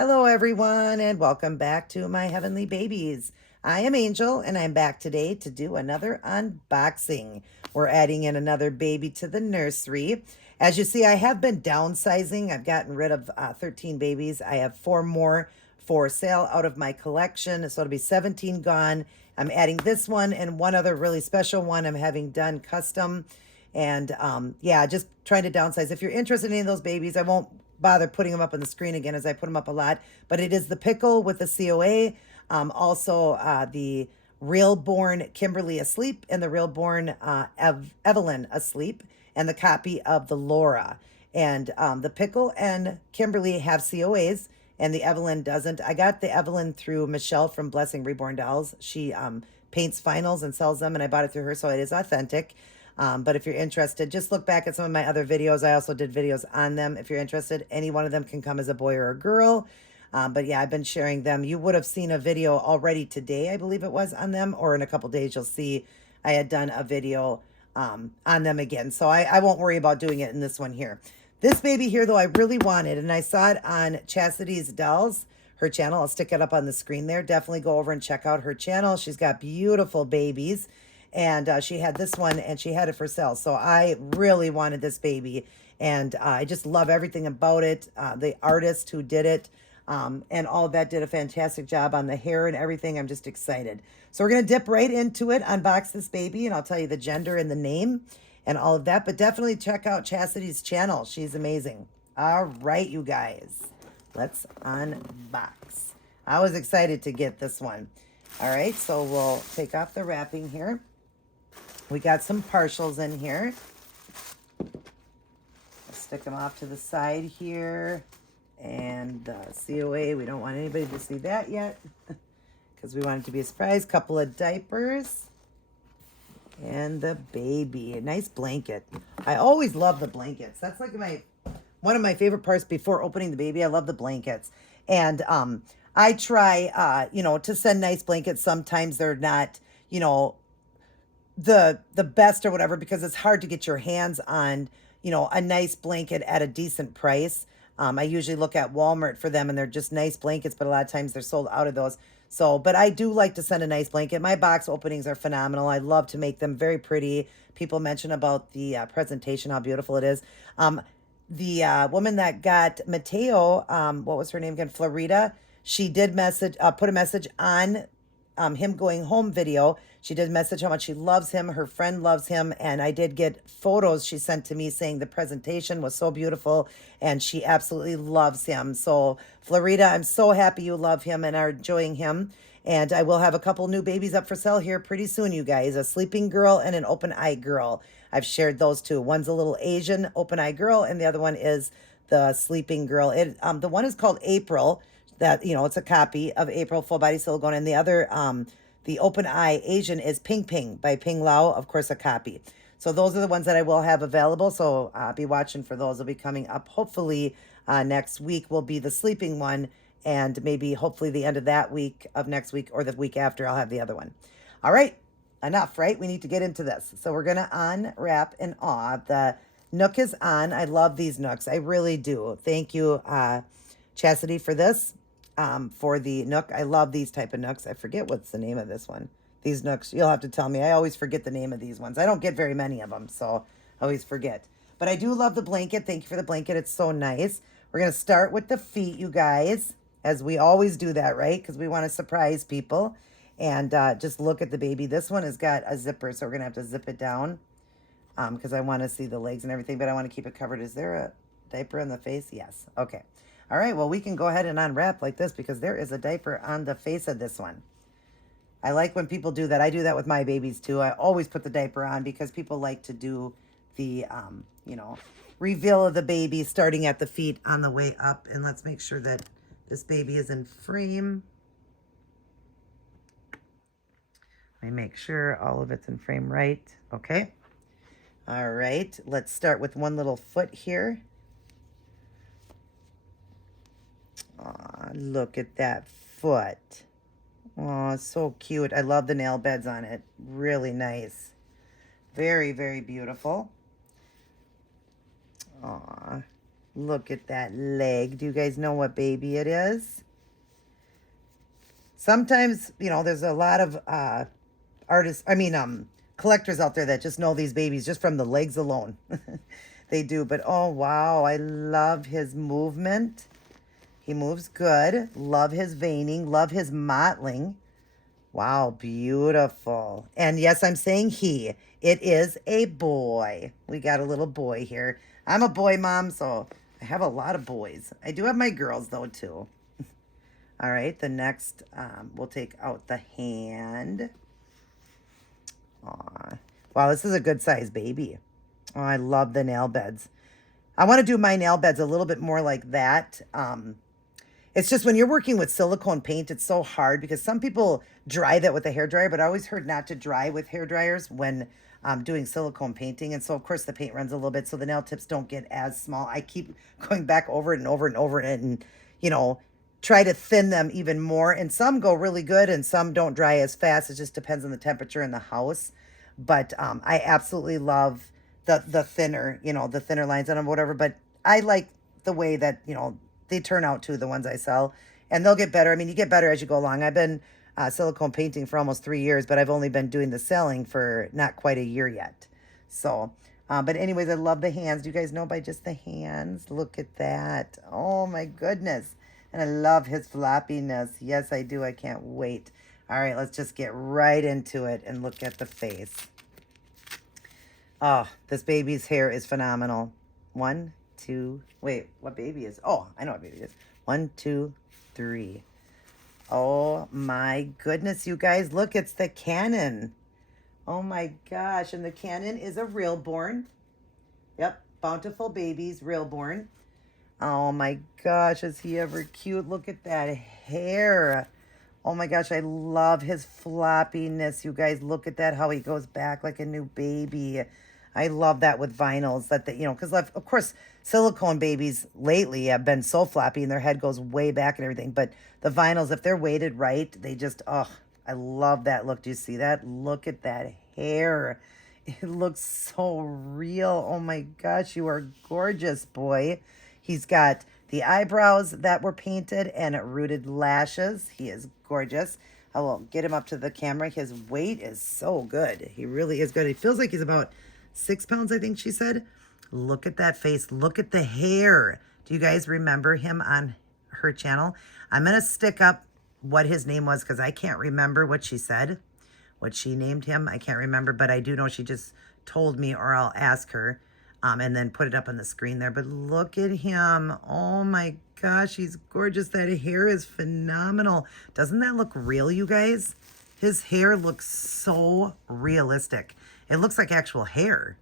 Hello, everyone, and welcome back to my heavenly babies. I am Angel, and I'm back today to do another unboxing. We're adding in another baby to the nursery. As you see, I have been downsizing. I've gotten rid of 13 babies. I have 4 more for sale out of my collection, so it'll be 17 gone. I'm adding this one and one other really special one I'm having done custom. And yeah, just trying to downsize. If you're interested in any of those babies, I won't bother putting them up on the screen again as I put them up a lot. But it is the pickle with the COA. Also, the Reborn Kimberly asleep and the Reborn Evelyn asleep and the copy of the Laura. And the pickle and Kimberly have COAs and the Evelyn doesn't. I got the Evelyn through Michelle from Blessing Reborn Dolls. She paints finals and sells them, and I bought it through her, so it is authentic. But if you're interested, just look back at some of my other videos. I also did videos on them. If you're interested, any one of them can come as a boy or a girl. But yeah, I've been sharing them. You would have seen a video already today, I believe it was, on them. Or in a couple days, you'll see I had done a video on them again. So I won't worry about doing it in this one here. This baby here, though, I really wanted. And I saw it on Chastity's Dolls, her channel. I'll stick it up on the screen there. Definitely go over and check out her channel. She's got beautiful babies. And she had this one and she had it for sale. So I really wanted this baby. And I just love everything about it. The artist who did it and all of that did a fantastic job on the hair and everything. I'm just excited. So we're going to dip right into it, unbox this baby, and I'll tell you the gender and the name and all of that. But definitely check out Chastity's channel. She's amazing. All right, you guys. Let's unbox. I was excited to get this one. All right, so we'll take off the wrapping here. We got some partials in here. I'll stick them off to the side here. And the COA, we don't want anybody to see that yet because we want it to be a surprise. Couple of diapers. And the baby. A nice blanket. I always love the blankets. That's like one of my favorite parts before opening the baby. I love the blankets. And I try, to send nice blankets. Sometimes they're not, the best or whatever, because it's hard to get your hands on, a nice blanket at a decent price. I usually look at Walmart for them and they're just nice blankets, but a lot of times they're sold out of those. So, but I do like to send a nice blanket. My box openings are phenomenal. I love to make them very pretty. People mention about the presentation, how beautiful it is. The woman that got Mateo, what was her name again? Florida. She did put a message on him going home video. She did message how much she loves him. Her friend loves him. And I did get photos she sent to me saying the presentation was so beautiful and she absolutely loves him. So Florida, I'm so happy you love him and are enjoying him. And I will have a couple new babies up for sale here pretty soon, you guys. A sleeping girl and an open eye girl. I've shared those two. One's a little Asian open eye girl and the other one is the sleeping girl. The one is called April. That, it's a copy of April Full Body Silicone. And the other, the Open Eye Asian is Ping Ping by Ping Lao, of course, a copy. So those are the ones that I will have available. So be watching for those. They'll be coming up. Hopefully next week will be the sleeping one. And maybe hopefully the end of that week of next week or the week after, I'll have the other one. All right. Enough, right? We need to get into this. So we're going to unwrap and awe. The Nook is on. I love these Nooks. I really do. Thank you, Chastity, for this. For the Nook. I love these type of Nooks. I forget what's the name of this one. These Nooks, you'll have to tell me. I always forget the name of these ones. I don't get very many of them, so I always forget. But I do love the blanket. Thank you for the blanket. It's so nice. We're going to start with the feet, you guys, as we always do that, right? Because we want to surprise people. And just look at the baby. This one has got a zipper, so we're going to have to zip it down because I want to see the legs and everything, but I want to keep it covered. Is there a diaper on the face? Yes. Okay. All right, well, we can go ahead and unwrap like this because there is a diaper on the face of this one. I like when people do that. I do that with my babies, too. I always put the diaper on because people like to do the, reveal of the baby starting at the feet on the way up. And let's make sure that this baby is in frame. Let me make sure all of it's in frame right. Okay. All right, let's start with one little foot here. Aw, look at that foot. Oh, so cute. I love the nail beds on it. Really nice. Very, very beautiful. Aw, Look at that leg. Do you guys know what baby it is? Sometimes, you know, there's a lot of collectors out there that just know these babies just from the legs alone. They do, but oh wow, I love his movement. He moves good. Love his veining. Love his mottling. Wow, beautiful. And yes, I'm saying he. It is a boy. We got a little boy here. I'm a boy mom, so I have a lot of boys. I do have my girls, though, too. All right, the next, we'll take out the hand. Aw. Wow, this is a good size baby. Oh, I love the nail beds. I want to do my nail beds a little bit more like that. It's just when you're working with silicone paint, it's so hard because some people dry that with a hairdryer, but I always heard not to dry with hair dryers when doing silicone painting. And so, of course, the paint runs a little bit, so the nail tips don't get as small. I keep going back over it and over and over it and, you know, try to thin them even more. And some go really good and some don't dry as fast. It just depends on the temperature in the house. But I absolutely love the thinner, you know, the thinner lines on them, whatever. But I like the way that, you know, they turn out too, the ones I sell. And they'll get better. I mean, you get better as you go along. I've been silicone painting for almost 3 years, but I've only been doing the selling for not quite a year yet. So, but anyways, I love the hands. Do you guys know by just the hands? Look at that. Oh my goodness. And I love his floppiness. Yes, I do. I can't wait. All right, let's just get right into it and look at the face. Oh, this baby's hair is phenomenal. One, two, wait, what baby is? Oh, I know what baby it is. 1, 2, 3. Oh my goodness, you guys, look, it's the Canon. Oh my gosh, and the Canon is a Reborn. Yep, Bountiful Babies, Reborn. Oh my gosh, is he ever cute? Look at that hair. Oh my gosh, I love his floppiness. You guys, look at that, how he goes back like a new baby. I love that with vinyls, that you know, because of course silicone babies lately have been so floppy and their head goes way back and everything. But the vinyls, if they're weighted right, they just, oh, I love that look. Do you see that? Look at that hair. It looks so real. Oh my gosh, you are gorgeous, boy. He's got the eyebrows that were painted and rooted lashes. He is gorgeous. I will get him up to the camera. His weight is so good. He really is good. He feels like he's about 6 pounds, I think she said. Look at that face. Look at the hair. Do you guys remember him on her channel? I'm going to stick up what his name was because I can't remember what she said, what she named him. I can't remember, but I do know she just told me, or I'll ask her and then put it up on the screen there. But look at him. Oh my gosh, he's gorgeous. That hair is phenomenal. Doesn't that look real, you guys? His hair looks so realistic. It looks like actual hair.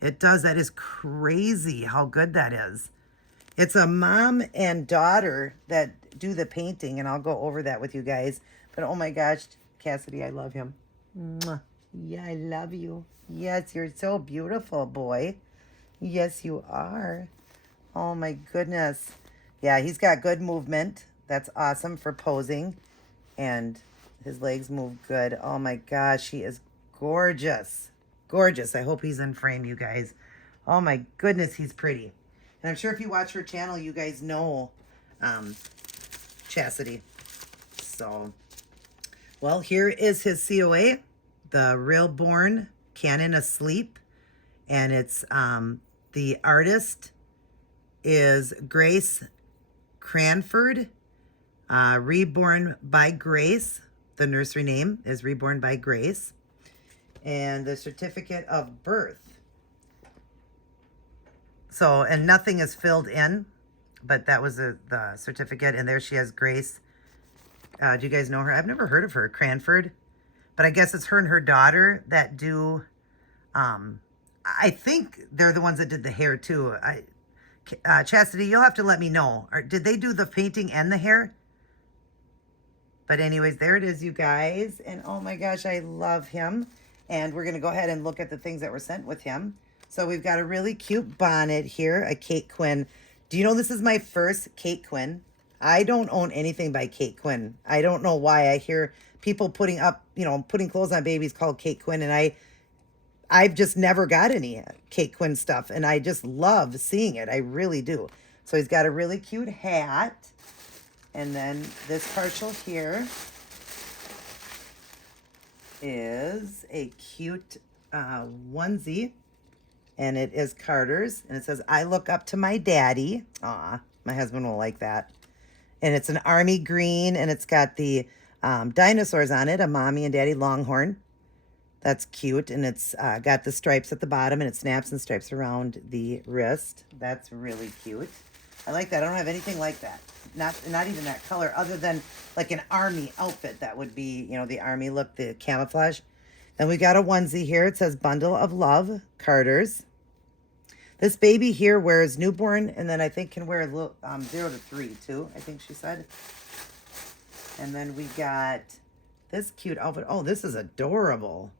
It does. That is crazy how good that is. It's a mom and daughter that do the painting, and I'll go over that with you guys. But oh my gosh, Cassidy, I love him. Mwah. Yeah, I love you. Yes, you're so beautiful, boy. Yes, you are. Oh my goodness. Yeah, he's got good movement. That's awesome for posing. And his legs move good. Oh my gosh, he is gorgeous. Gorgeous. I hope he's in frame, you guys. Oh my goodness, he's pretty. And I'm sure if you watch her channel, you guys know Chastity. So, well, here is his COA, the Reborn Canon Asleep. And it's the artist is Grace Cranford. Reborn by Grace. The nursery name is Reborn by Grace. And the certificate of birth. So, and nothing is filled in, but that was the certificate. And there she has Grace. Do you guys know her? I've never heard of her, Cranford. But I guess it's her and her daughter that do, I think they're the ones that did the hair too. Chastity, you'll have to let me know. Did they do the painting and the hair? But anyways, there it is, you guys. And oh my gosh, I love him. And we're going to go ahead and look at the things that were sent with him. So we've got a really cute bonnet here, a Kate Quinn. Do you know this is my first Kate Quinn? I don't own anything by Kate Quinn. I don't know why. I hear people putting up, you know, putting clothes on babies called Kate Quinn. And I've just never got any Kate Quinn stuff. And I just love seeing it. I really do. So he's got a really cute hat. And then this partial here is a cute onesie. And it is Carter's. And it says, I look up to my daddy. Aw, my husband will like that. And it's an army green. And it's got the dinosaurs on it. A mommy and daddy longhorn. That's cute. And it's got the stripes at the bottom. And it snaps and stripes around the wrist. That's really cute. I like that. I don't have anything like that. Not even that color, other than like an army outfit. That would be, you know, the army look, the camouflage. Then we got a onesie here. It says Bundle of Love, Carter's. This baby here wears newborn, and then I think can wear a little 0 to 3 too, I think she said. And then we got this cute outfit. Oh, this is adorable.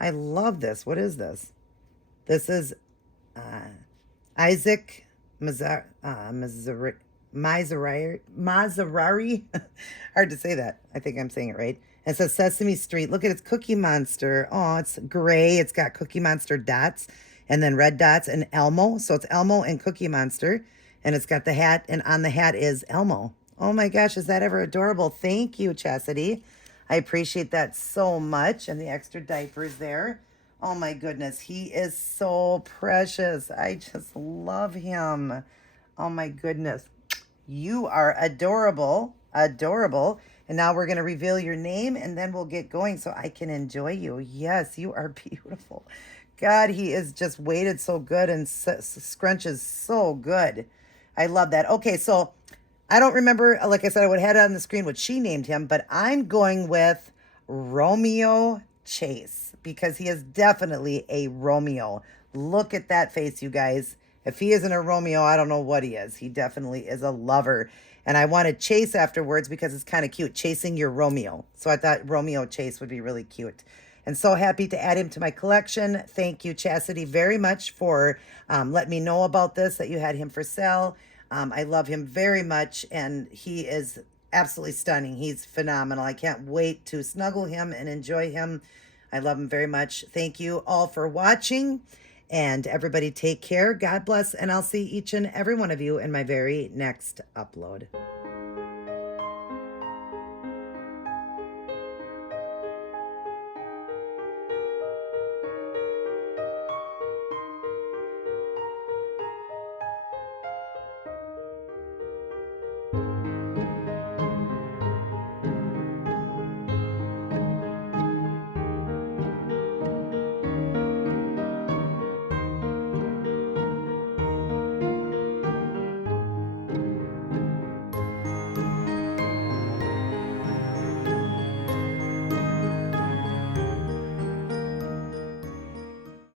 I love this. What is this? This is Isaac Maserati. Hard to say that. I think I'm saying it right. And it says Sesame Street. Look at its Cookie Monster. Oh, it's gray. It's got Cookie Monster dots and then red dots and Elmo. So it's Elmo and Cookie Monster. And it's got the hat, and on the hat is Elmo. Oh my gosh, is that ever adorable? Thank you, Chastity. I appreciate that so much. And the extra diapers there. Oh my goodness, he is so precious. I just love him. Oh my goodness. You are adorable, adorable. And now we're going to reveal your name, and then we'll get going so I can enjoy you. Yes, you are beautiful. God, he is just weighted so good and scrunches so good. I love that. Okay, so I don't remember, like I said, I would have had it on the screen what she named him, but I'm going with Romeo Chase because he is definitely a Romeo. Look at that face, you guys. If he isn't a Romeo, I don't know what he is. He definitely is a lover. And I wanted Chase afterwards because it's kind of cute, chasing your Romeo. So I thought Romeo Chase would be really cute. And so happy to add him to my collection. Thank you, Chastity, very much for letting me know about this, that you had him for sale. I love him very much, and he is absolutely stunning. He's phenomenal. I can't wait to snuggle him and enjoy him. I love him very much. Thank you all for watching. And everybody take care. God bless. And I'll see each and every one of you in my very next upload.